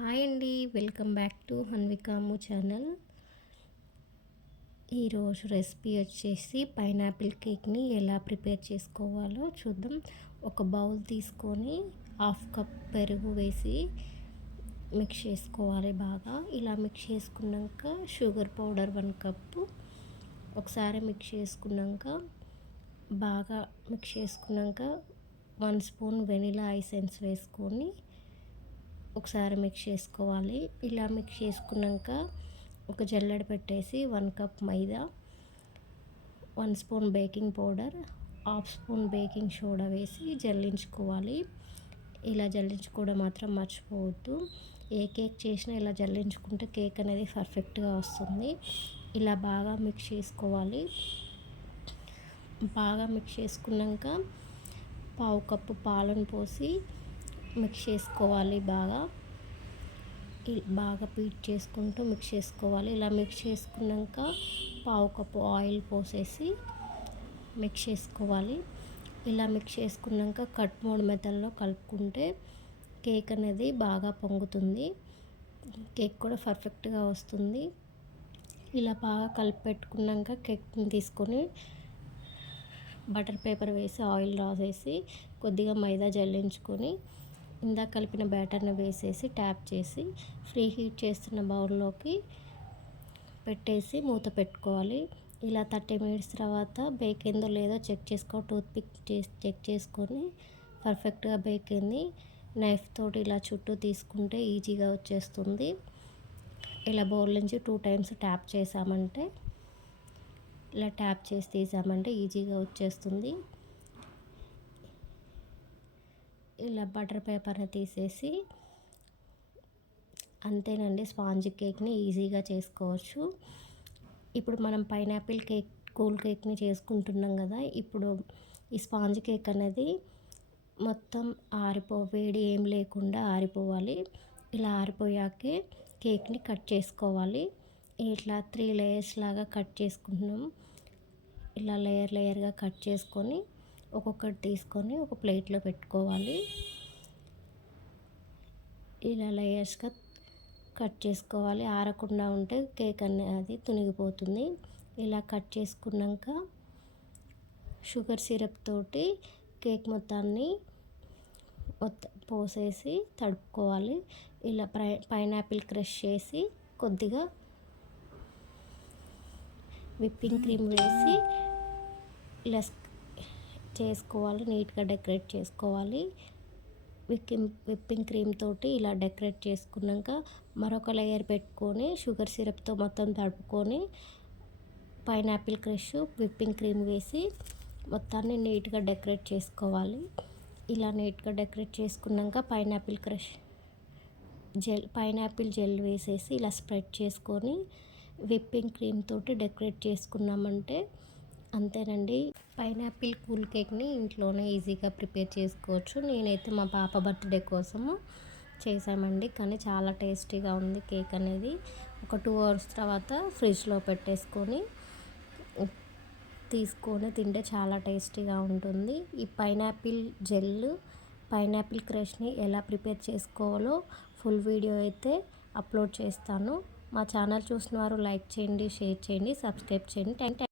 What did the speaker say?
Hi అండి welcome back to హన్వికాము channel. ఈరోజు రెసిపీ వచ్చేసి పైనాపిల్ కేక్ని ఎలా ప్రిపేర్ చేసుకోవాలో చూద్దాం. ఒక బౌల్ తీసుకొని హాఫ్ కప్ పెరుగు వేసి మిక్స్ చేసుకోవాలి బాగా. ఇలా మిక్స్ చేసుకున్నాక షుగర్ పౌడర్ వన్ కప్పు ఒకసారి మిక్స్ చేసుకున్నాక బాగా మిక్స్ చేసుకున్నాక వన్ స్పూన్ వెనిలా ఐసెన్స్ వేసుకొని ఒకసారి మిక్స్ చేసుకోవాలి. ఇలా మిక్స్ చేసుకున్నాక ఒక జల్లెడ పెట్టేసి one cup maida one spoon baking powder half spoon baking soda వేసి జల్లించుకోవాలి. ఇలా జల్లించుకోవడం మాత్రం మర్చిపోవద్దు. ఏ కేక్ చేసినా ఇలా జల్లించుకుంటే కేక్ అనేది పర్ఫెక్ట్గా వస్తుంది. ఇలా బాగా మిక్స్ చేసుకోవాలి. బాగా మిక్స్ చేసుకున్నాక పావు కప్పు పాలను పోసి మిక్స్ చేసుకోవాలి బాగా. బాగా పీట్ చేసుకుంటూ మిక్స్ చేసుకోవాలి. ఇలా మిక్స్ చేసుకున్నాక పావు కప్పు ఆయిల్ పోసేసి మిక్స్ చేసుకోవాలి. ఇలా మిక్స్ చేసుకున్నాక కట్ మోడ్ మెతల్లో కలుపుకుంటే కేక్ అనేది బాగా పొంగుతుంది. కేక్ కూడా పర్ఫెక్ట్గా వస్తుంది. ఇలా బాగా కలిపి పెట్టుకున్నాక కేక్ని తీసుకొని బటర్ పేపర్ వేసి ఆయిల్ రాసేసి కొద్దిగా మైదా జల్లించుకొని ఇందాక కలిపిన బ్యాటర్ని వేసేసి ట్యాప్ చేసి ఫ్రీ హీట్ చేస్తున్న బౌల్లోకి పెట్టేసి మూత పెట్టుకోవాలి. ఇలా థర్టీ మినిట్స్ తర్వాత బేక్ అయిందో లేదో చెక్ చేసుకో టూత్ పిక్ చేసి చెక్ చేసుకొని పర్ఫెక్ట్గా బేక్ అయింది. నైఫ్ తోటి ఇలా చుట్టూ తీసుకుంటే ఈజీగా వచ్చేస్తుంది. ఇలా బౌల్ నుంచి టూ టైమ్స్ ట్యాప్ చేసామంటే ఇలా ట్యాప్ చేసి తీసామంటే ఈజీగా వచ్చేస్తుంది. ఇలా బటర్ పేపర్ని తీసేసి అంతేనండి స్పాంజ్ కేక్ని ఈజీగా చేసుకోవచ్చు. ఇప్పుడు మనం పైనాపిల్ కేక్ కూల్ కేక్ని చేసుకుంటున్నాం కదా ఇప్పుడు ఈ స్పాంజ్ కేక్ అనేది మొత్తం ఆరిపో వేడి ఏం లేకుండా ఆరిపోవాలి. ఇలా ఆరిపోయాకే కేక్ని కట్ చేసుకోవాలి. ఇట్లా త్రీ లేయర్స్ లాగా కట్ చేసుకుంటున్నాం. ఇలా లేయర్ లేయర్గా కట్ చేసుకొని ఒక్కొక్కటి తీసుకొని ఒక ప్లేట్లో పెట్టుకోవాలి. ఇలా లేయర్స్గా కట్ చేసుకోవాలి. ఆరకుండా ఉంటే కేక్ అనేది తునిగిపోతుంది. ఇలా కట్ చేసుకున్నాక షుగర్ సిరప్ తోటి కేక్ మొత్తాన్ని మొత్తం పోసేసి తడుపుకోవాలి. ఇలా పై పైనాపిల్ క్రష్ చేసి కొద్దిగా విప్పింగ్ క్రీమ్ వేసి ఇలా చేసుకోవాలి నీట్గా డెకరేట్ చేసుకోవాలి. విప్పింగ్ విప్పింగ్ క్రీమ్ తోటి ఇలా డెకరేట్ చేసుకున్నాక మరొక లేయర్ పెట్టుకొని షుగర్ సిరప్తో మొత్తం తడుపుకొని పైనాపిల్ క్రష్ విప్పింగ్ క్రీమ్ వేసి మొత్తాన్ని నీట్గా డెకరేట్ చేసుకోవాలి. ఇలా నీట్గా డెకరేట్ చేసుకున్నాక pineapple crush gel pineapple gel వేసేసి ఇలా స్ప్రెడ్ చేసుకొని విప్పింగ్ క్రీమ్ తోటి డెకరేట్ చేసుకున్నామంటే అంతేనండి. పైనాపిల్ కూల్ కేక్ని ఇంట్లోనే ఈజీగా ప్రిపేర్ చేసుకోవచ్చు. నేనైతే మా పాప బర్త్డే కోసము చేసామండి కానీ చాలా టేస్టీగా ఉంది కేక్ అనేది. ఒక టూ అవర్స్ తర్వాత ఫ్రిడ్జ్లో పెట్టేసుకొని తీసుకొని తింటే చాలా టేస్టీగా ఉంటుంది. ఈ పైనాపిల్ జెల్ పైనాపిల్ క్రష్ని ఎలా ప్రిపేర్ చేసుకోవాలో ఫుల్ వీడియో అయితే అప్లోడ్ చేస్తాను. మా ఛానల్ చూసిన వారు లైక్ చేయండి షేర్ చేయండి సబ్స్క్రైబ్ చేయండి. థ్యాంక్